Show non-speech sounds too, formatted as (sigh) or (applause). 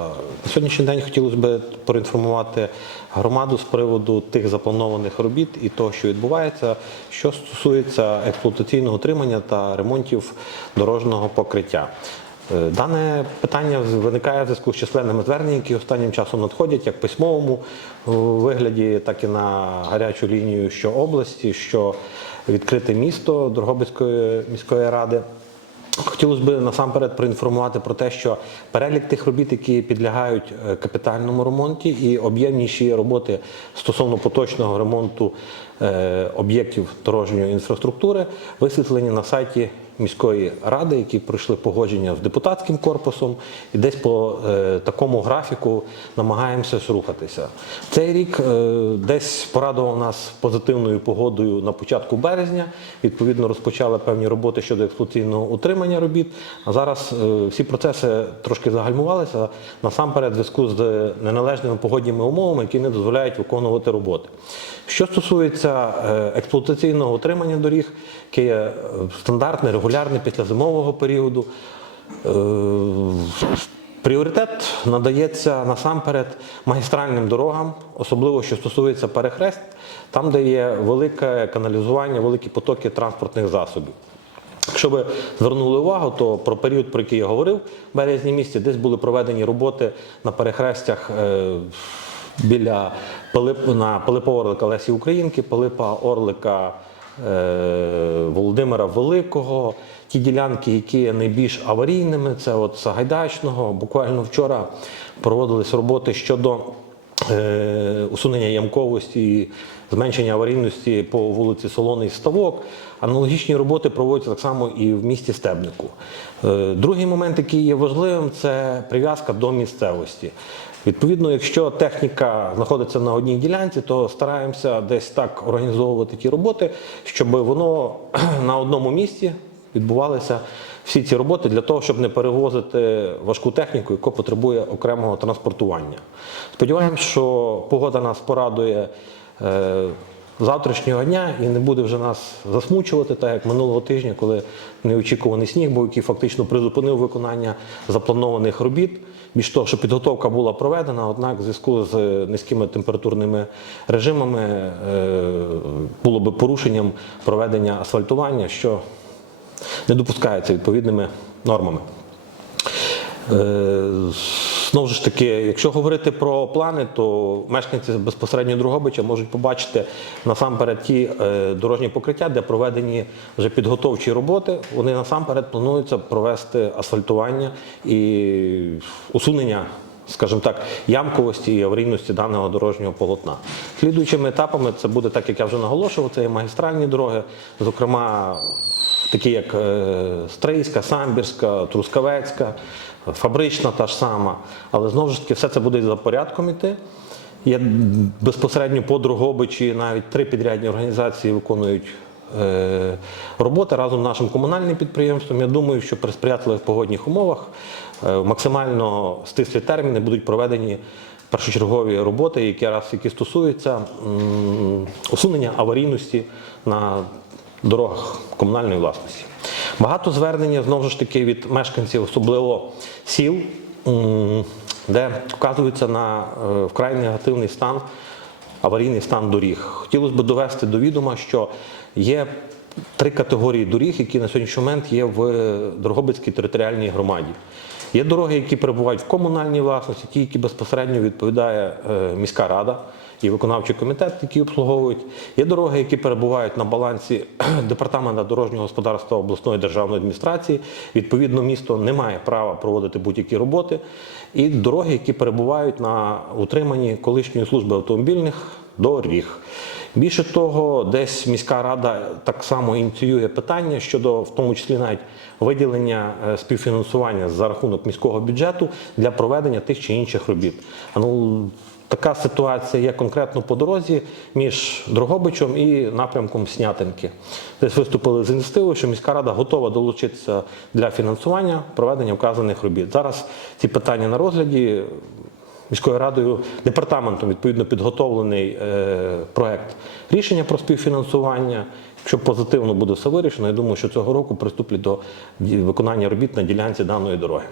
На сьогоднішній день хотілося б проінформувати громаду з приводу тих запланованих робіт і того, що відбувається, що стосується експлуатаційного утримання та ремонтів дорожнього покриття. Е, Дане питання виникає в зв'язку з численними зверненнями, які останнім часом надходять як в письмовому е, вигляді, так і на гарячу лінію що області, що відкрите місто Дрогобицької міської ради. Хотілося б насамперед проінформувати про те, що перелік тих робіт, які підлягають е, капітальному ремонті, і об'ємніші роботи стосовно поточного ремонту е, об'єктів дорожньої інфраструктури, висвітлені на сайті міської ради, які пройшли погодження з депутатським корпусом, і десь по е, такому графіку намагаємося рухатися. Цей рік е, десь порадував нас позитивною погодою на початку березня. Відповідно, розпочали певні роботи щодо експлуатаційного утримання робіт. А зараз е, всі процеси трошки загальмувалися насамперед в зв'язку з неналежними погодніми умовами, які не дозволяють виконувати роботи. Що стосується е, експлуатаційного утримання доріг, яке є е, стандартне, регулярне після зимового періоду. е, Пріоритет надається насамперед магістральним дорогам, особливо що стосується перехрест, там, де є велике каналізування, великі потоки транспортних засобів. Якщо ви звернули увагу, то про період, про який я говорив, в березні місяці, десь були проведені роботи на перехрестях е, біля Пилип, на Пилипа Орлика Лесі Українки, Пилипа Орлика Володимира Великого. Ті ділянки, які є найбільш аварійними, це от Сагайдачного. Буквально вчора проводились роботи щодо е, усунення ямковості зменшення аварійності по вулиці Солоний Ставок. Аналогічні роботи проводяться так само і в місті Стебнику. Е, Другий момент, який є важливим, це прив'язка до місцевості. Відповідно, якщо техніка знаходиться на одній ділянці, то стараємося десь так організовувати ті роботи, щоб воно (clears throat) на одному місці відбувалися всі ці роботи для того, щоб не перевозити важку техніку, яка потребує окремого транспортування. Сподіваємось, що погода нас порадує завтрашнього дня і не буде вже нас засмучувати, так як минулого тижня, коли неочікуваний сніг був, який фактично призупинив виконання запланованих робіт. Більш того, що підготовка була проведена, однак в зв'язку з низькими температурними режимами е, було би порушенням проведення асфальтування, що не допускається відповідними нормами. Знову ж таки, якщо говорити про плани, то мешканці безпосередньо Другобича можуть побачити насамперед ті е, дорожні покриття, де проведені вже підготовчі роботи. Вони насамперед плануються провести асфальтування і усунення, скажімо так, ямковості і аварійності даного дорожнього полотна. Слідуючими етапами це буде так, як я вже наголошував, це є магістральні дороги, зокрема такі як е, Стрийська, Самбірська, Трускавецька, фабрична та ж сама. Але знову ж таки, все це буде за порядком іти. Є безпосередньо по Дрогобичі навіть три підрядні організації виконують е, роботи разом з нашим комунальним підприємством. Я думаю, що при сприятливих погодних умовах е, максимально стислі терміни будуть проведені першочергові роботи, які раз які стосуються усунення аварійності на дорогах комунальної власності. Багато звернення знову ж таки від мешканців, особливо сіл, де вказується на е, вкрай негативний стан, аварійний стан доріг. Хотілося б довести до відома, що є три категорії доріг, які на сьогоднішній момент є в Дрогобицькій територіальній громаді. Є дороги, які перебувають в комунальній власності, ті, які безпосередньо відповідає е, міська рада і виконавчий комітет, які обслуговують. Є дороги, які перебувають на балансі (clears throat) департамента дорожнього господарства обласної державної адміністрації. Відповідно, місто не має права проводити будь-які роботи. І дороги, які перебувають на утриманні колишньої служби автомобільних доріг. Більше того, десь міська рада так само ініціює питання щодо, в тому числі навіть виділення е, співфінансування за рахунок міського бюджету для проведення тих чи інших робіт. Така ситуація є конкретно по дорозі між Дрогобичем і напрямком Снятинки. Десь виступили з ініціативою, що міська рада готова долучитися для фінансування проведення вказаних робіт. Зараз ці питання на розгляді міською радою департаментом відповідно підготовлений е, проект рішення про співфінансування. Якщо позитивно буде все вирішено, я думаю, що цього року приступлять до виконання робіт на ділянці даної дороги.